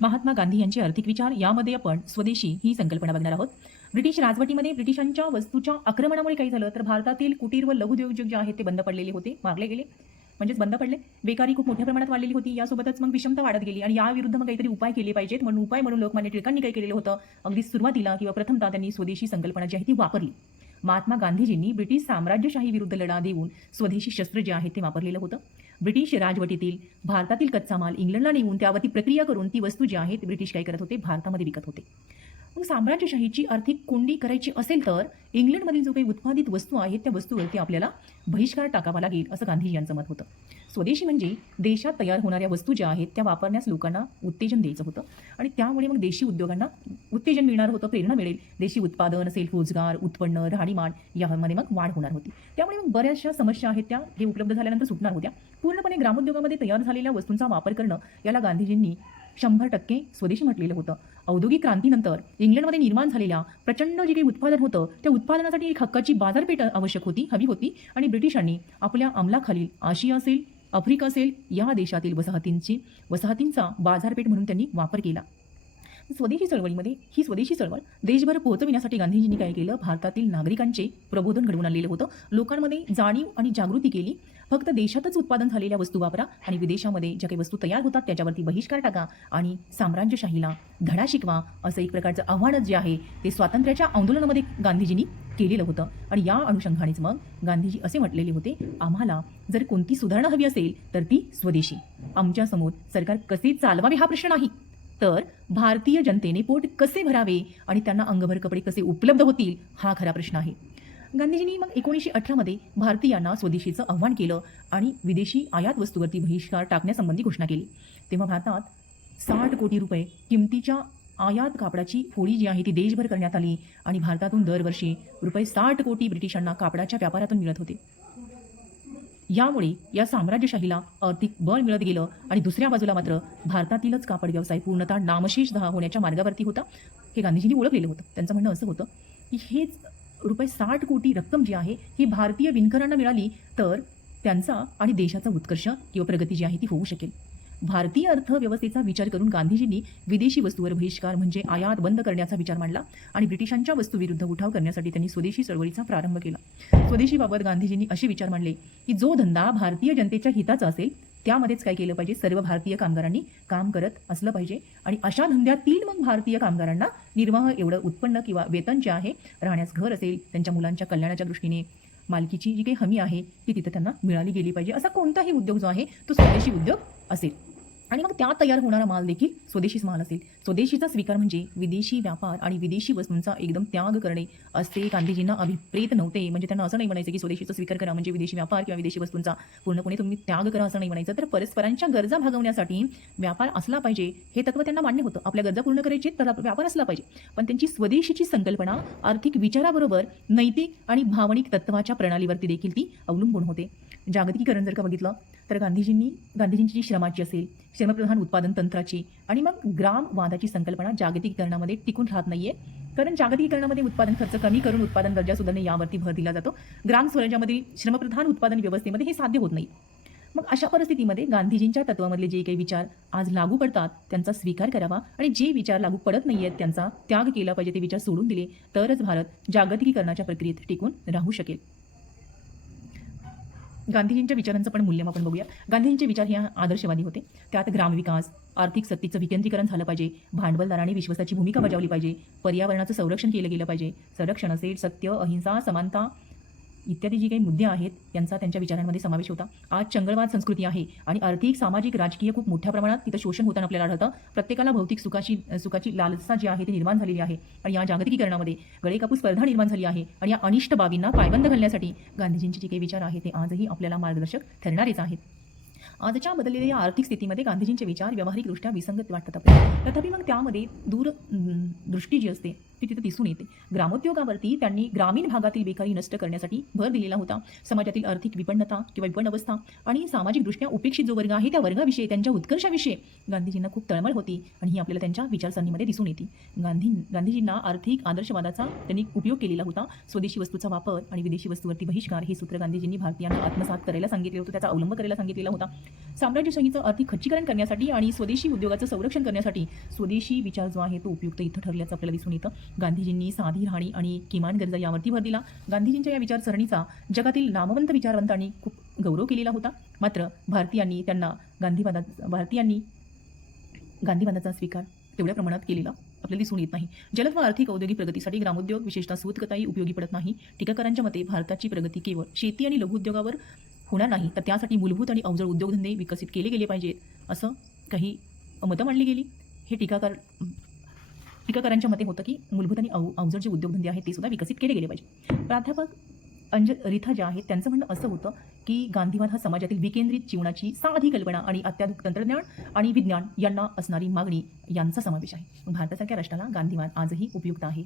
महात्मा गांधी यांचे आर्थिक विचार यामध्ये आपण स्वदेशी ही संकल्पना बघणार आहोत. ब्रिटिश राजवटीमध्ये ब्रिटिशांच्या वस्तूच्या आक्रमणामुळे काही झालं तर भारतातील कुटीर व लघुउद्योग जे आहेत ते बंद पडलेले होते, मागले गेले, म्हणजेच बंद पडले. बेकारी खूप मोठ्या प्रमाणात वाढलेली होती. यासोबतच मग विषमता वाढत गेली आणि याविरुद्ध मग काहीतरी उपाय केले पाहिजेत. म्हणून उपाय म्हणून लोकमान्य टिळकांनी काय केलेलं होतं, अगदी सुरुवातीला किंवा प्रथमतः त्यांनी स्वदेशी संकल्पना जी आहे ती वापरली. महात्मा गांधीजींनी ब्रिटिश साम्राज्यशाही विरुद्ध लढा देऊन स्वदेशी शस्त्र जे आहे ते वापरलेलं होतं. ब्रिटिश राजवटीतील भारतातील कच्चा माल इंग्लंडला नेऊन त्यावरती प्रक्रिया करून ती वस्तू जी आहे ब्रिटिश काय करत होते, भारतामध्ये विकत होते. मग साम्राज्यशाहीची आर्थिक कोंडी करायची असेल तर इंग्लंडमधील जो काही उत्पादित वस्तू आहेत त्या वस्तूवरती आपल्याला बहिष्कार टाकावा लागेल, असं गांधीजी यांचं मत होतं. स्वदेशी म्हणजे देशात तयार होणाऱ्या वस्तू ज्या आहेत त्या वापरण्यास लोकांना उत्तेजन द्यायचं होतं आणि त्यामुळे मग देशी उद्योगांना उत्तेजन मिळणार होतं, प्रेरणा मिळेल. देशी उत्पादन असेल, रोजगार, उत्पन्न, राहणीमान यामध्ये मग वाढ होणार होती. त्यामुळे मग बऱ्याचशा समस्या आहेत त्या हे उपलब्ध झाल्यानंतर सुटणार होत्या. पूर्णपणे ग्रामोद्योगामध्ये तयार झालेल्या वस्तूंचा वापर करणं याला गांधीजींनी 100% स्वदेशी म्हटलेलं होतं. औद्योगिक क्रांतीनंतर इंग्लंडमध्ये निर्माण झालेल्या प्रचंड जे काही उत्पादन होतं त्या उत्पादनासाठी एक हक्काची बाजारपेठ आवश्यक होती, हवी होती आणि ब्रिटिशांनी आपल्या अंमलाखालील आशिया असेल, आफ्रिका असेल या देशातील वसाहतींचा बाजारपेठ म्हणून त्यांनी वापर केला. स्वदेशी चळवळीमध्ये ही स्वदेशी चळवळ देशभर पोहोचविण्यासाठी गांधीजींनी काय केलं, भारतातील नागरिकांचे प्रबोधन घडवून आणलेलं होतं. लोकांमध्ये जाणीव आणि जागृती केली. फक्त देशातच उत्पादन झालेल्या वस्तू वापरा आणि विदेशामध्ये ज्या काही वस्तू तयार होतात त्याच्यावरती बहिष्कार टाका आणि साम्राज्यशाहीला धडा शिकवा, असं एक प्रकारचं आव्हानच जे आहे ते स्वातंत्र्याच्या आंदोलनामध्ये गांधीजींनी केलेलं होतं. आणि या अनुषंगानेच मग गांधीजी असे म्हटलेले होते, आम्हाला जर कोणती सुधारणा हवी असेल तर ती स्वदेशी. आमच्यासमोर सरकार कसे चालवावे हा प्रश्न नाही, तर भारतीय जनतेने पोट कसे भरावे आणि त्यांना अंगभर कपडे कसे उपलब्ध होतील हा खरा प्रश्न आहे. गांधीजींनी मग 1918 भारतीयांना स्वदेशीचं आव्हान केलं आणि विदेशी आयात वस्तूवरती बहिष्कार टाकण्यासंबंधी घोषणा केली. तेव्हा भारतात 60 कोटी रुपये किमतीच्या आयात कापडाची होळी जी आहे ती देशभर करण्यात आली आणि भारतातून दरवर्षी रुपये 60 कोटी ब्रिटिशांना कापडाच्या व्यापारातून मिळत होते. यामुळे या साम्राज्यशाहीला आर्थिक बळ मिळत गेलं आणि दुसऱ्या बाजूला मात्र भारतातीलच कापड व्यवसाय पूर्णतः नामशेष होण्याच्या मार्गावरती होता. हे गांधीजींनी ओळखलेलं होतं. त्यांचं म्हणणं असं होतं की हेच रुपये 60 कोटी रक्कम जी आहे ही भारतीय विणकरांना मिळाली तर त्यांचा आणि देशाचा उत्कर्ष किंवा प्रगती जी आहे ती होऊ शकेल. भारतीय अर्थव्यवस्थेचा विचार करून गांधीजींनी विदेशी वस्तूवर बहिष्कार म्हणजे आयात बंद करण्याचा विचार मांडला आणि ब्रिटिशांच्या वस्तूविरुद्ध उठाव करण्यासाठी त्यांनी स्वदेशी चळवळीचा प्रारंभ केला. स्वदेशीबाबत गांधीजींनी असे विचार मांडले की जो धंदा भारतीय जनतेच्या हिताचा असेल त्यामध्येच काय केलं पाहिजे, सर्व भारतीय कामगारांनी काम करत असलं पाहिजे आणि अशा धंद्यातील मग भारतीय कामगारांना निर्वाह एवढं उत्पन्न किंवा वेतन जे आहे, राहण्यास घर असेल, त्यांच्या मुलांच्या कल्याणाच्या दृष्टीने मालकीची जी काही हमी आहे ती तिथे त्यांना मिळाली गेली पाहिजे. असा कोणताही उद्योग जो आहे तो स्वदेशी उद्योग असेल आणि मग त्यात तयार होणारा माल देखील स्वदेशीच माल असेल. स्वदेशीचा स्वीकार म्हणजे विदेशी व्यापार आणि विदेशी वस्तूंचा एकदम त्याग करणे असे गांधीजींना अभिप्रेत नव्हते. म्हणजे त्यांना असं नाही म्हणायचं की स्वदेशीचा स्वीकार करा म्हणजे विदेशी व्यापार किंवा विदेशी वस्तूंचा पूर्णपणे तुम्ही त्याग करा, असं नाही म्हणायचं. तर परस्परांच्या गरजा भागवण्यासाठी व्यापार असला पाहिजे हे तत्व त्यांना मान्य होतं. आपल्या गरजा पूर्ण करायची तर व्यापार असला पाहिजे, पण त्यांची स्वदेशीची संकल्पना आर्थिक विचाराबरोबर नैतिक आणि भावनिक तत्वाच्या प्रणालीवरती देखील ती अवलंबून होते. जागतिकीकरण जर का बघितलं तर गांधीजींची जी श्रमाची असेल, श्रमप्रधान उत्पादन तंत्राची आणि मग ग्रामवादाची संकल्पना जागतिकीकरणामध्ये टिकून राहत नाहीये. कारण जागतिकीकरणामध्ये उत्पादन खर्च कमी करून उत्पादन दर्जा सुधारणे यावरती भर दिला जातो. ग्राम स्वराज्यामधील श्रमप्रधान उत्पादन व्यवस्थेमध्ये हे साध्य होत नाही. मग अशा परिस्थितीमध्ये गांधीजींच्या तत्वामधले जे काही विचार आज लागू पडतात त्यांचा स्वीकार करावा आणि जे विचार लागू पडत नाही आहेत त्यांचा त्याग केला पाहिजे, ते विचार सोडून दिले तरच भारत जागतिकीकरणाच्या प्रक्रियेत टिकून राहू शकेल. गांधीजींच्या विचारांचं पण मूल्यमापन बघूया. गांधीजींचे विचार हे आदर्शवादी होते. त्यात ग्रामविकास, आर्थिक सत्तेचं विकेंद्रीकरण झालं पाहिजे, भांडवलदारांनी विश्वासाची भूमिका बजावली पाहिजे, पर्यावरणाचं संरक्षण केलं गेलं पाहिजे, संरक्षण असेल, सत्य, अहिंसा, समानता इत्यादी जी काही मुद्दे आहेत यांचा त्यांच्या विचारांमध्ये समावेश होता. आज चंगळवाद संस्कृती आहे आणि आर्थिक, सामाजिक, राजकीय खूप मोठ्या प्रमाणात तिथं शोषण होताना आपल्याला आढळतं. प्रत्येकाला भौतिक सुखाची लालसा जी आहे ती निर्माण झालेली आहे आणि या जागतिकीकरणामध्ये गळेकापूस स्पर्धा निर्माण झाली आहे आणि या अनिष्ट बाबींना पायबंद घालण्यासाठी गांधीजींचे जे काही विचार आहेत ते आजही आपल्याला मार्गदर्शक ठरणारेच आहेत. आजच्या बदललेल्या या आर्थिक स्थितीमध्ये गांधीजींचे विचार व्यावहारिकदृष्ट्या विसंगत वाटतात आपल्याला. तथापि मग त्यामध्ये दूरदृष्टी जी असते ती तिथे दिसून येते. ग्रामोद्योगावरती त्यांनी ग्रामीण भागातील बेकारी नष्ट करण्यासाठी भर दिलेला होता. समाजातील आर्थिक विपन्नता किंवा विपन्न अवस्था आणि सामाजिकदृष्ट्या उपेक्षित जो वर्ग आहे त्या वर्गाविषयी, त्यांच्या उत्कर्षाविषयी गांधीजींना खूप तळमळ होती आणि ही आपल्याला त्यांच्या विचारसरणीमध्ये दिसून येते. गांधीजींना आर्थिक आदर्शवादाचा त्यांनी उपयोग केलेला होता. स्वदेशी वस्तूचा वापर आणि विदेशी वस्तूवरती बहिष्कार हे सूत्र गांधीजींनी भारतीयांना आत्मसात करायला सांगितले होते, त्याचा अवलंब करायला सांगितलेला होता. साम्राज्यशाहीचं आर्थिक खच्चीकरण करण्यासाठी आणि स्वदेशी उद्योगाचं संरक्षण करण्यासाठी स्वदेशी विचार जो आहे तो उपयुक्त इथं ठरल्याचं आपल्याला दिसून येतं. गांधीजींनी साधी राहणी आणि किमान गरजा यावरती भर दिला. गांधीजींच्या या विचारसरणीचा जगातील नामवंत विचारवंतांनी खूप गौरव केलेला होता. मात्र भारतीयांनी गांधीवादाचा स्वीकार तेवढ्या प्रमाणात केलेला आपल्याला दिसून येत नाही. जलद व आर्थिक औद्योगिक प्रगतीसाठी ग्रामोद्योग विशेषतः सूतकताई उपयोगी पडत नाही. टीकाकारांच्या मते भारताची प्रगती केवळ शेती आणि लघुउद्योगावर होणार नाही, तर त्यासाठी मूलभूत आणि अवजड उद्योगधंदे विकसित केले गेले पाहिजेत, असं काही मतं मांडली गेली. हे टीकाकारांच्या मते होतं की मूलभूत आणि अवजड जे उद्योगधंदे आहेत ते सुद्धा विकसित केले गेले पाहिजे. प्राध्यापक अंजल रिथा जे आहेत त्यांचं म्हणणं असं होतं की गांधीवाद हा समाजातील विकेंद्रित जीवनाची साधी कल्पना आणि अत्याधुनिक तंत्रज्ञान आणि विज्ञान यांना असणारी मागणी यांचा समावेश आहे. भारतासारख्या राष्ट्राला गांधीवाद आजही उपयुक्त आहे.